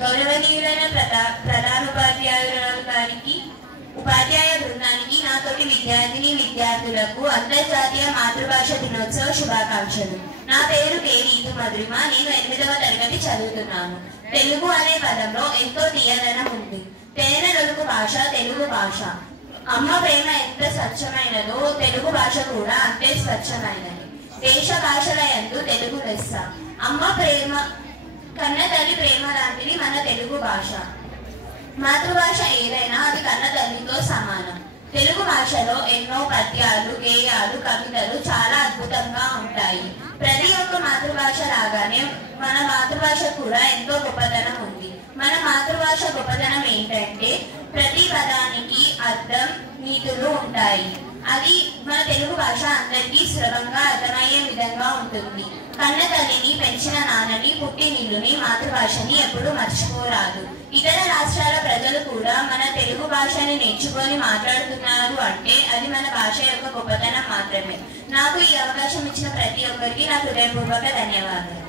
గౌరవనీయులైన ప్రధానోపాధ్యాయురాలు గారికి, ఉపాధ్యాయ బృందానికి, నాతోటి విద్యార్థిని విద్యార్థులకు అంతర్జాతీయ మాతృభాష దినోత్సవ శుభాకాంక్షలు. నా పేరు కే రీతు మధురిమ. నేను 8వ తరగతి చదువుతున్నాను. తెలుగు అనే పదంలో ఎంతో తీయదనం ఉంది. తేనె నొలుగు భాష తెలుగు భాష. అమ్మ ప్రేమ ఎంత స్వచ్ఛమైనదో తెలుగు భాష కూడా అంతే స్వచ్ఛమైనది. దేశ భాషల యందు తెలుగు లెస్స. అమ్మ ప్రేమ, కన్న తల్లి ప్రేమ లాంటిది మన తెలుగు భాష. మాతృభాష ఏదైనా అది కన్న తల్లితో సమానం. తెలుగు భాషలో ఎన్నో పద్యాలు, గేయాలు, కవితలు చాలా అద్భుతంగా ఉంటాయి. ప్రతి ఒక్క మాతృభాష లాగానే మన మాతృభాష కూడా ఎంతో గొప్పతనం ఉంది. మన మాతృభాష గొప్పతనం ఏంటంటే ప్రతి పదానికి అర్థం, నీతులు ఉంటాయి. అది మన తెలుగు భాష అందరికీ సులభంగా అర్థమయ్యే విధంగా ఉంటుంది. కన్న తల్లిని, పెంచిన నాన్నని, పుట్టినిల్లుని, మాతృభాషని ఎప్పుడూ మర్చిపోరాదు. ఇతర రాష్ట్రాల ప్రజలు కూడా మన తెలుగు భాషని నేర్చుకొని మాట్లాడుతున్నారు అంటే అది మన భాష యొక్క గొప్పతనం మాత్రమే. నాకు ఈ అవకాశం ఇచ్చిన ప్రతి ఒక్కరికి నా హృదయపూర్వక ధన్యవాదాలు.